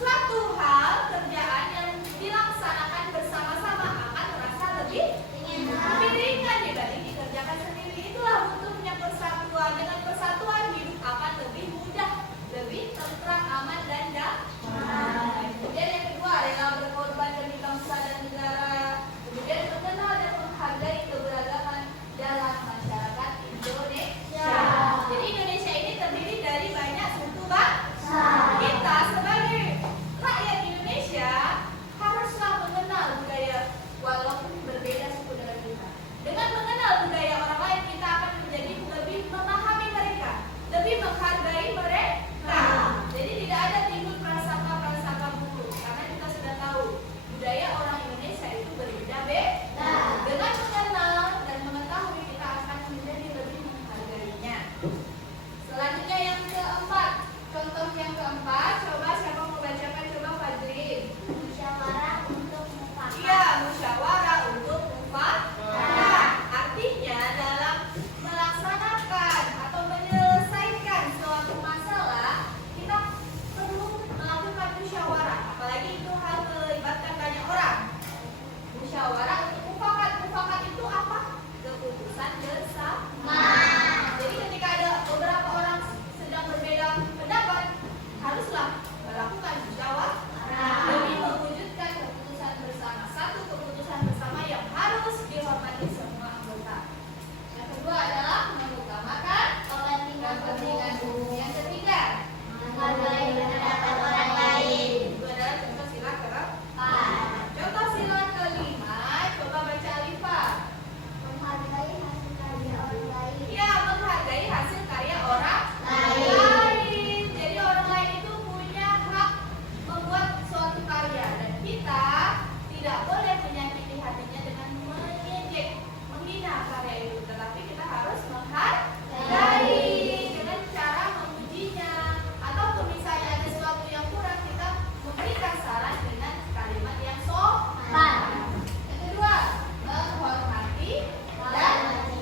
sesuatu hal kerjaan yang dilaksanakan bersama-sama akan terasa lebih ringan dibanding dikerjakan sendiri. Itulah butuhnya persatuan. Dengan persatuan hidup akan lebih mudah, lebih tentram, aman dan damai. Kemudian yang kedua, rela berkorban demi bangsa dan negara. Kemudian mengenal dan menghargai keberagaman dalam masyarakat Indonesia. Jadi Indonesia ini terdiri dari banyak suku bangsa. Kita sebagai rakyat Indonesia haruslah mengenal budaya walaupun berbeda suku dengan kita. Dengan mengenal budaya orang lain, kita akan menjadi lebih memahami mereka, lebih menghargai mereka. Jadi tidak ada timbul prasangka-prasangka buruk, karena kita sudah tahu budaya orang Indonesia itu berbeda-beda. Dengan mengenal dan mengetahui, kita akan menjadi lebih menghargainya. Selanjutnya yang keempat, contoh yang keempat, coba siapa mau bacakan? Coba Fajrin. Musyawarah untuk mufakat. Iya, musyawarah untuk mufakat. Artinya dalam melaksanakan atau menyelesaikan suatu masalah, kita perlu melakukan musyawarah. Apalagi itu hal melibatkan banyak orang. Musyawarah untuk mufakat. Mufakat itu apa? Keputusan bersama. Jadi ketika ada beberapa orang sedang berbeda pendapat, haruslah melakukan musyawarah demi mewujudkan keputusan bersama. Satu keputusan bersama yang harus dihormati semua anggota. Yang kedua adalah mengutamakan kepentingan umum. Yang ketiga, Menghargai pendapat orang lain. itu adalah contoh sila keempat. Contoh sila kelima, coba baca Alifah. Menghargai hasil karya orang lain. Ya, menghargai hasil karya orang Lain. lain. Jadi orang lain itu punya hak membuat suatu karya, dan kita tidak boleh menyakiti hatinya dengan mengejek, menghina karya itu. Tetapi kita harus menghargai dengan cara memujinya, ataupun misalnya ada sesuatu yang kurang, kita memberikan saran dengan kalimat yang sopan. Yang kedua, menghormati dan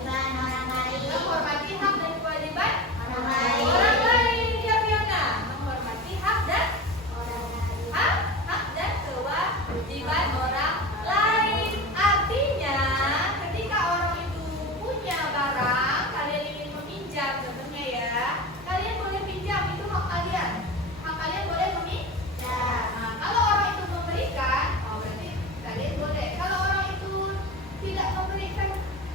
Kewajiban orang lain. menghormati hak dan kewajiban Orang lain. orang lain. Ya, Fiona, menghormati hak dan Orang lain. hak dan kewajiban orang lain. Artinya, ketika orang itu punya barang, kalian ingin meminjam, contohnya ya, kalian boleh pinjam, itu hak kalian. Hak kalian boleh meminjam. Nah, kalau orang itu memberikan, oh berarti kalian boleh. Kalau orang itu tidak memberikan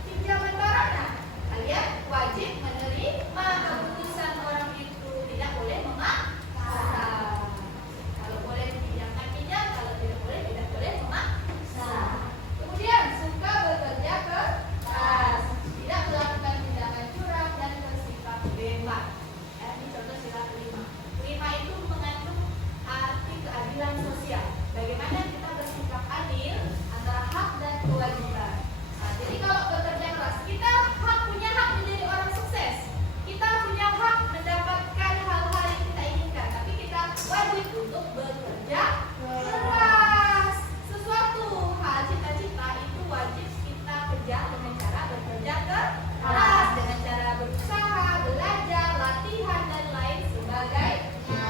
pinjaman barangnya, kalian wajib menerima keputusan orang itu, tidak boleh memaksa. Kalau boleh pinjamkan pinjam, kalau tidak boleh memaksa. Kemudian suka bekerja keras, tidak melakukan tindakan curang dan bersikap bebas. Ini contoh sila kelima. Kelima itu mengandung arti keadilan sosial. Bagaimana kita bersikap adil antara hak dan kewajiban. Nah, jadi kalau bekerja keras, kita punya hak menjadi orang sukses. Kita punya hak mendapatkan hal-hal yang kita inginkan, tapi kita wajib untuk bekerja keras. Sesuatu hal cita-cita itu wajib kita kejar dengan cara bekerja keras, dengan cara berusaha, belajar, latihan dan lain sebagainya.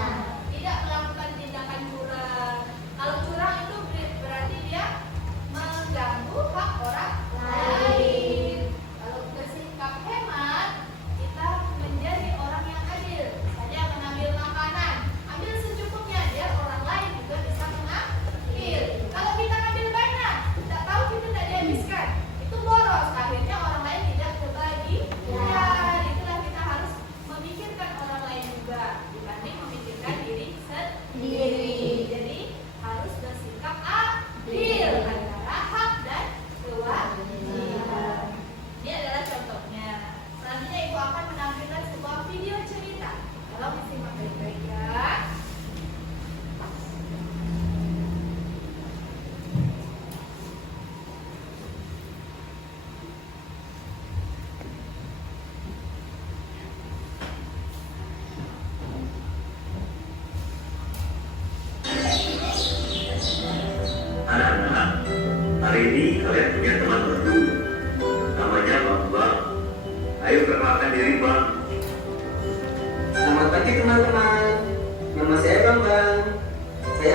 Tidak melakukan tindakan curang. Kalau curang itu berarti dia mengganggu hak orang lain. Kalau bersikap hemat, kita menjadi orang yang adil. Misalnya mengambil makanan, ambil secukupnya biar orang lain juga bisa mengambil. Kalau kita ambil banyak, tidak tahu kita tidak dihabiskan, itu boros. Akhirnya orang lain tidak kebagian. Itulah kita harus memikirkan orang lain juga dibanding memikirkan diri sendiri. Jadi harus bersikap adil antara hak dan kewajiban. Ini adalah contohnya. Selanjutnya Ibu akan menampilkan sebuah video cerita. Tolong disimak baik-baik ya. Anak-anak, hari ini kalian punya teman baru. Namanya Bang. Ayo perkenalkan diri, Bang. Selamat pagi teman-teman. Nama saya Bambang. Saya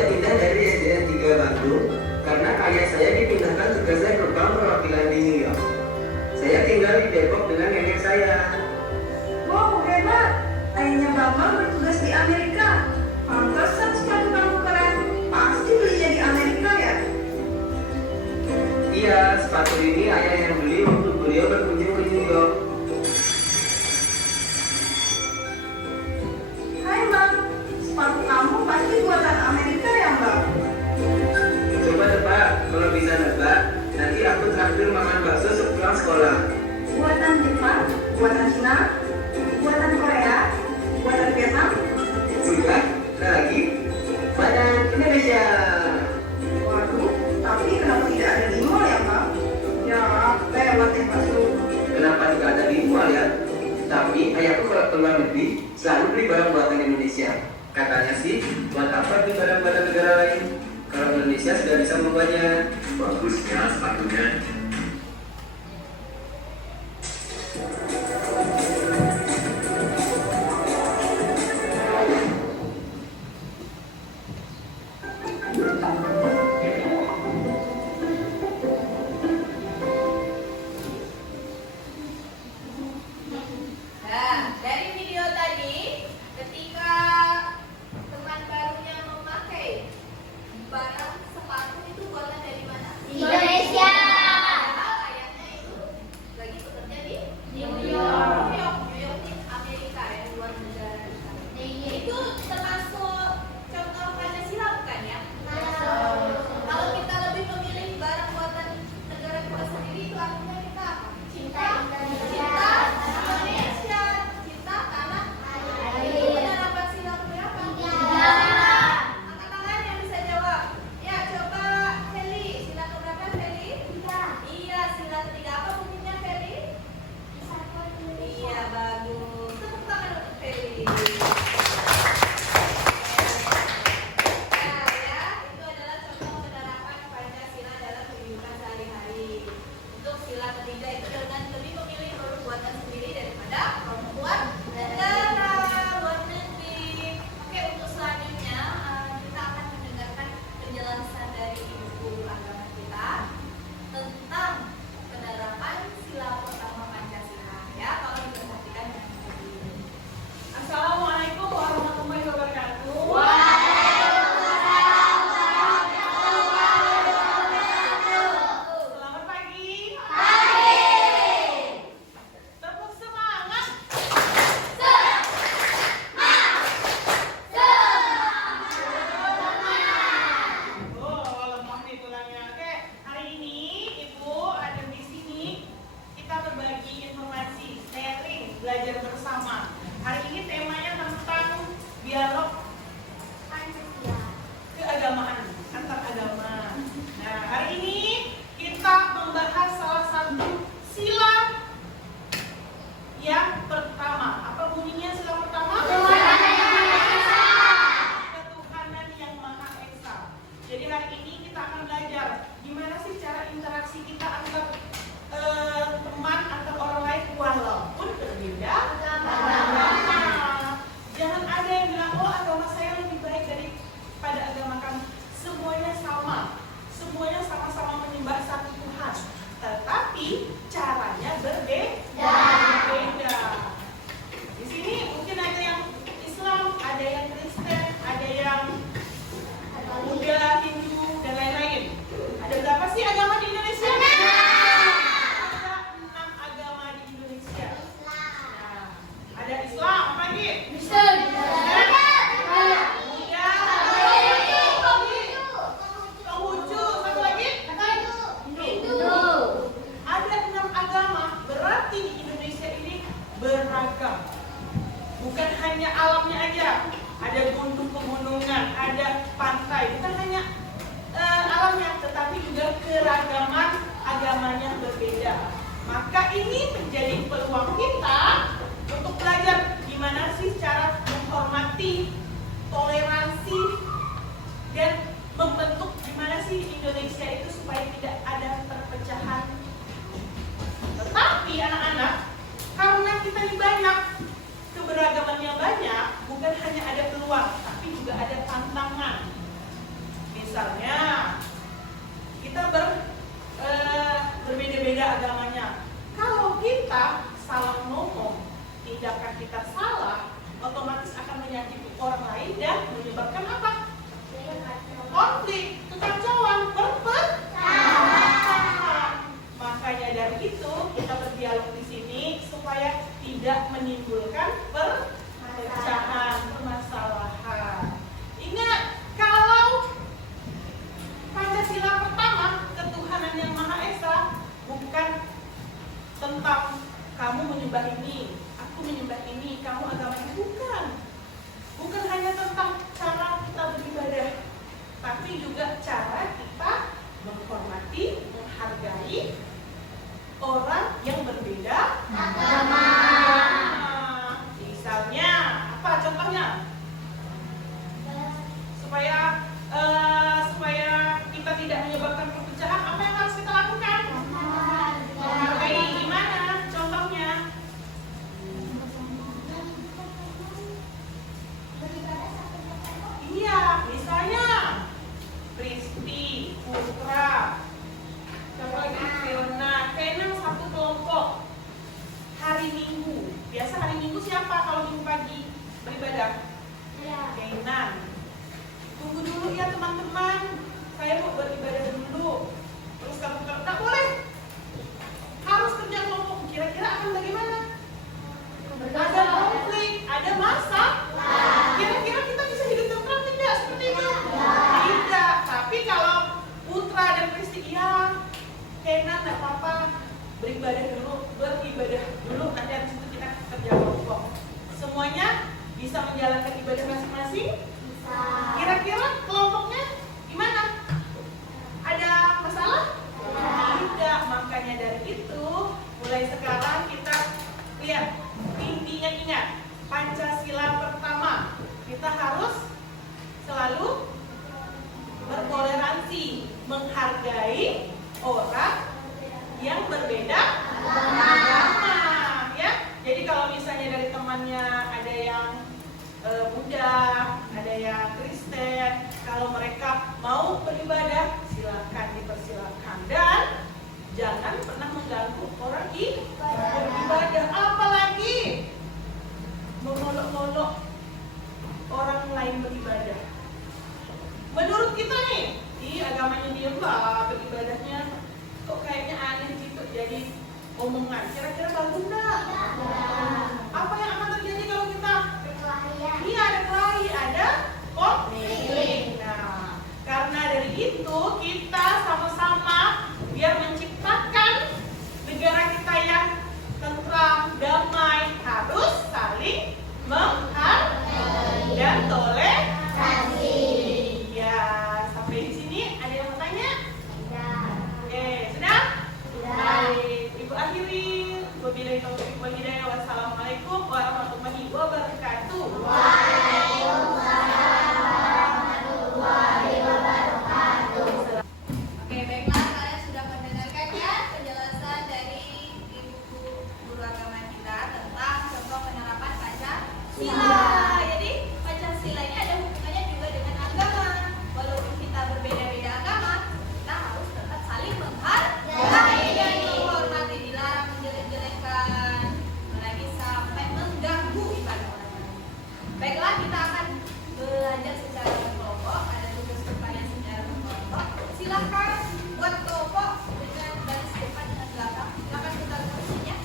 kan? Ada lagi? Badan Indonesia. Waduh, tapi kenapa tidak ada di mall ya, Pak? Ya, lewat yang masuk. Kenapa juga ada di mall ya? Tapi ayahku kalau keluar negeri selalu beli barang buatan Indonesia. Katanya sih, buat apa beli barang-barang negara lain? Kalau Indonesia sudah bisa membawanya. Bagusnya sepatunya. Nah, dari video tadi, ketika teman barunya memakai barang sepatu itu buatan dari mana? Indonesia. Padahal ayahnya itu lagi bekerja di New York. New York. New York di Amerika ya, luar negara kita. Itu termasuk contoh Pancasila bukan ya? Kalau kita lebih memilih barang buatan negara kita sendiri, itu artinya kita apa? Cinta Indonesia. Cinta Indonesia, cinta tanah air. Itu penerapan sila berapa? 3. Angkat tangan yang bisa jawab. Ya, coba Feli, sila keberapa Feli? 3. Iya, sila ketiga. Apa bunyinya Feli? Iya, bagus. Tepuk tangan untuk Feli. Nah, ya, itu adalah contoh penerapan Pancasila dalam kehidupan sehari-hari. Untuk sila ketiga itu dengan lebih memilih produk buatan sendiri daripada luar negara, luar negeri. Oke, untuk selanjutnya kita akan mendengarkan penjelasan dari ibu guru agama kita tentang penerapan sila pertama Pancasila. Ya, kalau diperhatikan dengan baik. Assalamualaikum warahmatullahi wabarakatuh. Selamat pagi. Tepuk semangat. Oh, lemah nih tulangnya. Oke, hari ini Ibu ada di sini. Kita berbagi informasi, sharing, belajar bersama. Hari ini temanya tentang dialog keagamaan, antar agama. Nah, hari ini kita membahas salah satu sila yang pertama. Apa bunyinya sila pertama? Ketuhanan yang Maha Esa. Jadi hari ini kita akan belajar gimana sih cara interaksi kita antar teman, antar orang lain walaupun berbeda agama. Jangan ada yang bilang, oh agama saya lebih baik daripada agama kamu. Semuanya sama. Semuanya sama-sama menyembah satu Tuhan. Tetapi caranya berbeda. Di sini mungkin ada yang Islam, ada yang Kristen, ada yang Buddha, Hindu, dan lain-lain. Ada berapa sih agama di Indonesia? Ada 6 agama di Indonesia. Nah, ada Islam, apa lagi? Buddha, Konghucu, satu lagi? Hindu. Ada 6 agama, berarti di Indonesia ini beragam. Bukan hanya alamnya aja, ada gunung pegunungan, ada pantai, bukan hanya alamnya, tetapi juga keragaman agamanya berbeda. Maka ini menjadi peluang kita untuk belajar gimana sih cara menghormati, toleransi, dan membentuk gimana sih Indonesia itu supaya tidak ada perpecahan. Tetapi anak-anak, karena kita ini banyak, keberagamannya banyak, bukan hanya ada peluang, tapi juga ada tantangan. Misalnya, kita berbeda-beda agamanya. Kalau kita salah ngomong, tindakan kita salah, otomatis akan menyakiti orang lain dan menyebabkan apa? Konflik, kekacauan, perpecahan. Makanya dari itu kita berdialog di sini supaya tidak menimbulkan perpecahan, permasalahan. Ingat, kalau Pancasila pertama, ketuhanan yang Maha Esa, bukan tentang kamu menyembah ini, aku menyembah ini, kamu agama ini, bukan. Bukan hanya tentang Putra. Siapa lagi? Fiona. Keenam satu kelompok. Hari Minggu. Biasa hari Minggu siapa kalau minggu pagi beribadah? Keenam. Tunggu dulu ya teman-teman. Saya mau beribadah dulu. Terus kamu tak boleh. Harus kerja kelompok. Kira-kira akan bagaimana? Ada konflik, ada masalah. Kira-kira kita bisa hidup tentram tidak seperti itu? Tidak. Tapi kalau Putra dan Kristi, iya, Kenan tidak apa-apa. Beribadah dulu. Nanti habis itu kita kerja kelompok. Semuanya bisa menjalankan ibadah masing-masing? Kira-kira kelompoknya gimana? Ada masalah? Tidak. Makanya dari itu, mulai sekarang kita lihat. Ingat Pancasila pertama, kita harus selalu bertoleransi, menghargai orang yang berbeda agama, ya. Jadi kalau misalnya dari temannya ada yang Buddha, ada yang Kristen, kalau mereka mau beribadah, silakan, dipersilakan, dan jangan pernah mengganggu orang beribadah, apalagi memolok-molok orang lain beribadah. Menurut kita nih, agamanya dia lah, beribadahnya kok kayaknya aneh gitu, jadi omongan. Kira-kira bagus enggak? Apa yang akan terjadi kalau kita? Iya, ada kelahi, ada konflik. Nah, karena dari itu kita sama-sama biar menciptakan negara kita yang tentram, damai, harus saling menghargai dan toleransi. Ya, sampai di sini ada yang mau tanya? Oke, sudah? Baik, Ibu akhiri. Wabillahi taufiq wal hidayah. Wassalamualaikum warahmatullahi wabarakatuh. Oke, baiklah, kalian sudah mendengarkan ya penjelasan dari ibu guru agama kita tentang contoh penerapan Pancasila. Jadi Pancasila ini ada hubungannya juga dengan agama. Walaupun kita berbeda-beda agama, kita harus tetap saling menghargai dan menghormati, dilarang menjelek-jelekan, apalagi sampai mengganggu ibadah orang lain. Baiklah, kita akan belajar secara berkelompok. Ada tugas pertanyaan secara berkelompok. Silakan buat kelompok dengan baris depan dengan belakang. Silakan kita posisinya.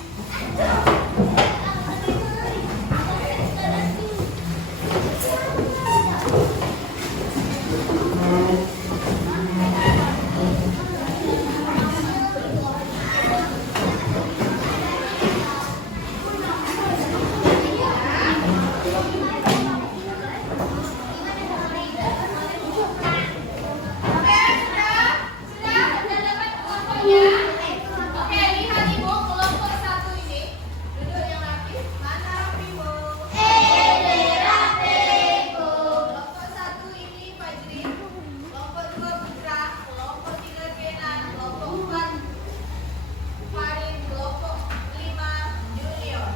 Oke, sudah dapat kelompoknya. Oke, lihat Ibu, kelompok satu ini duduk yang rapi. Mana rapi, Bu? Kelompok satu ini Fajri, kelompok dua Putra, kelompok tiga Kenan, kelompok empat Farid, kelompok lima Junior.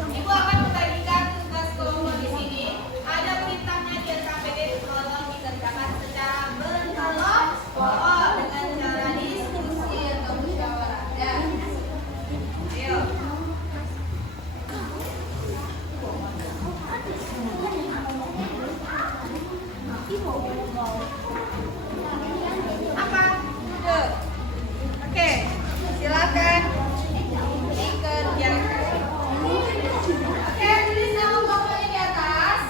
Ibu akan membagikan tugas kelompok di sini. Ada perintahnya di SKPD, tolong dikerjakan secara berkelompok dengan cara diskusi atau musyawarah. Ya. Ayo. Apa? Duduk. Oke, silakan dikerjakan. Oke, tulis nama kelompoknya di atas.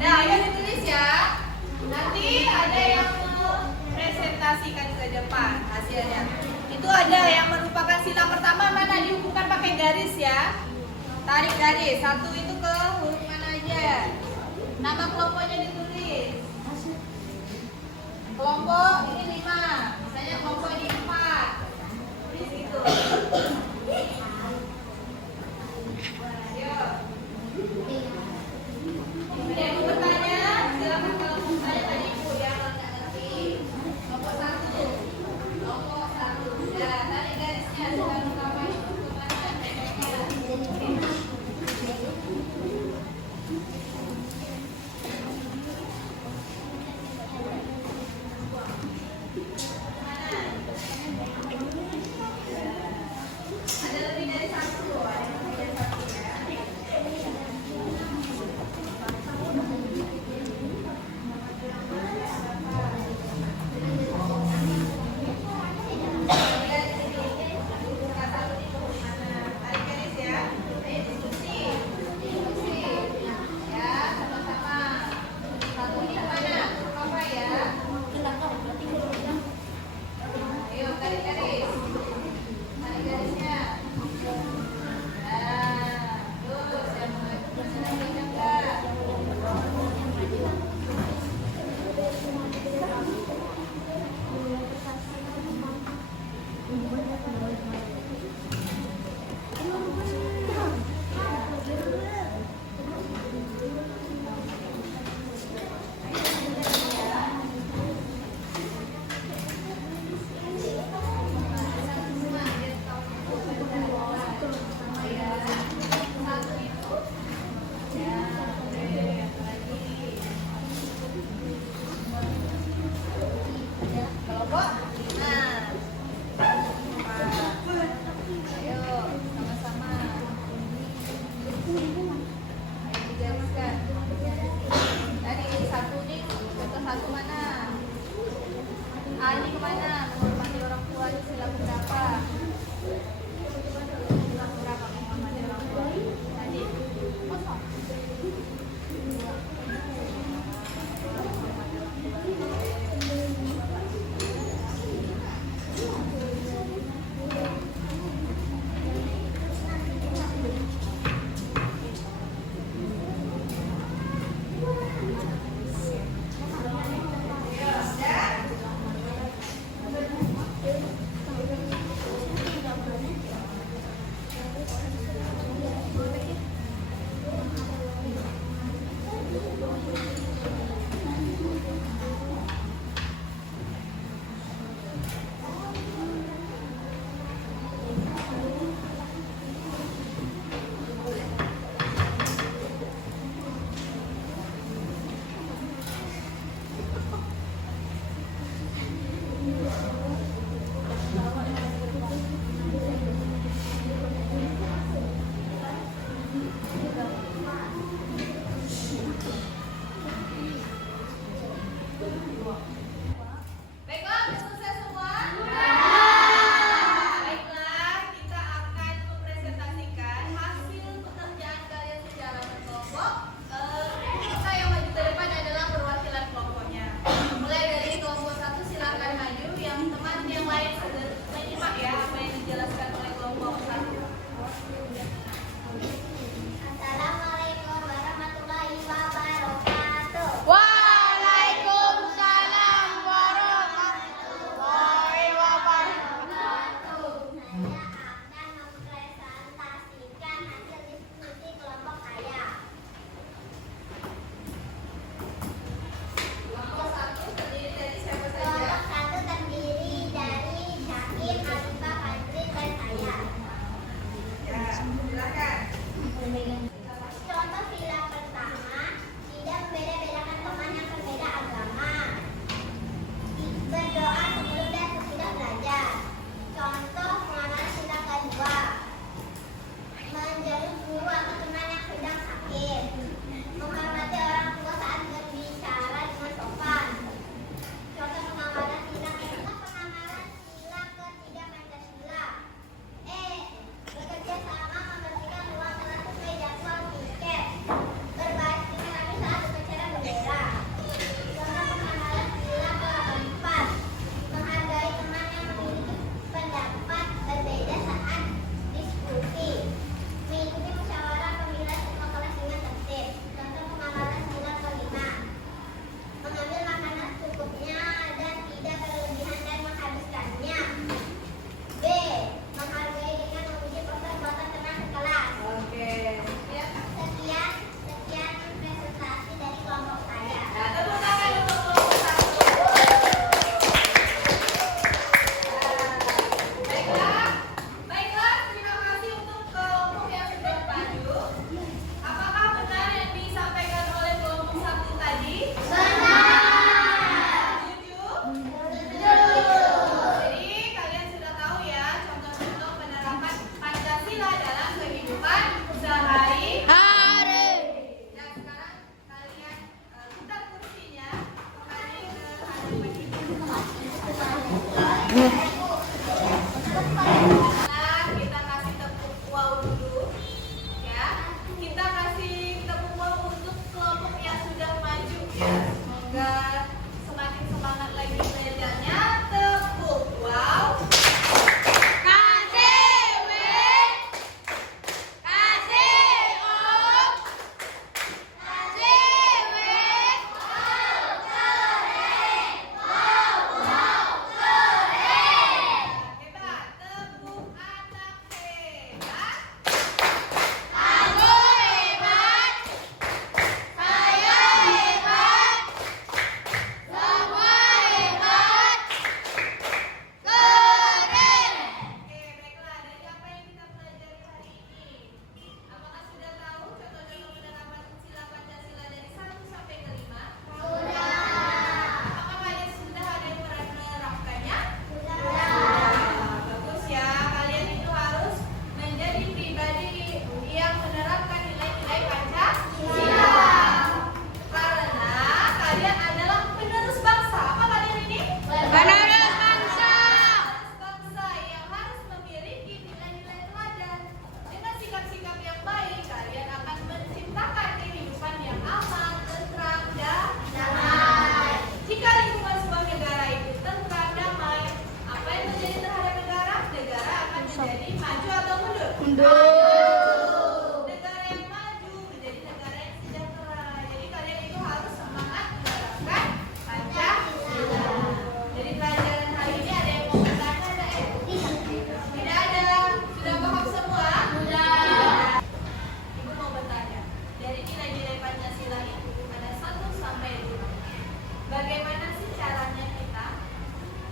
Nah, ayo ditulis ya. Nanti ada yang mau presentasikan ke depan hasilnya. Itu ada yang merupakan sila pertama, mana dihubungkan pakai garis ya. Tarik garis, satu itu ke huruf mana aja. Nama kelompoknya ditulis. Kelompok ini 5, misalnya kelompok ini 4. Tulis gitu. Ayo. Ada yang mau bertanya? Silakan kalau mau bertanya tadi Ibu ya, kalau nggak ngerti. Kelompok 1. Kelompok 1. Sudah, tarik garisnya. Ali kemana? Menghormati orang tua itu sila berapa? Berapa menghormati orang tua? Tadi kosong. Baiklah, sudah selesai semua? Baiklah, kita akan mempresentasikan hasil pekerjaan kalian secara berkelompok. Kita yang maju ke depan adalah perwakilan kelompoknya. Mulai dari kelompok 1 silakan maju, yang teman yang lain menyimak ya apa yang dijelaskan oleh kelompok 1. Assalamualaikum warahmatullahi wabarakatuh. Waalaikumsalam warahmatullahi wabarakatuh. Saya akan mempresentasikan hasil diskusi kelompok saya. Kelompok 1 terdiri dari siapa saja? Kelompok 1 terdiri dari Syakir, Alifah, Fadri, dan saya. Ya, silakan. Contoh sila pertama, tidak membeda-bedakan teman yang berbeda agama. Berdoa sebelum dan sesudah belajar. Contoh pengamalan sila kedua, menjalin guru atau teman yang sedang sakit. Menghormati orang tua saat berbicara dengan sopan. Contoh pengamalan sila ketiga, Pancasila. Bekerja sama membersihkan ruang kelas sesuai jadwal piket. Berbaik silaturahmi saat upacara bendera. Contoh pengamalan sila ke-4, menghargai teman yang memiliki pendapat berbeda saat diskusi. Mengikuti musyawarah pemilihan ketua kelas dengan tertib. Contoh pengamalan sila ke-5, mengambil makanan secukupnya dan tidak berlebihan dan menghabiskannya. B. Menghargai dengan memuji perbuatan teman sekelas. Oke. Ya. Sekian presentasi dari kelompok saya. Nah, tepuk tangan untuk kelompok 1. Baiklah, terima kasih untuk kelompok yang sudah maju. Apakah benar yang disampaikan oleh kelompok 1 tadi? Setuju? Jadi kalian sudah tahu ya contoh-contoh penerapan Pancasila dalam kehidupan sehari-hari. Dan sekarang kalian putar kursinya kembali ke hadapan ibu. Nah, kita kasih tepuk wow dulu, ya. Kita kasih tepuk wow untuk kelompok yang sudah maju, ya. Semoga semakin semangat lagi belajarnya. Tepuk wow. Kasih win, kasih om, kasih win.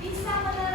bisa menerima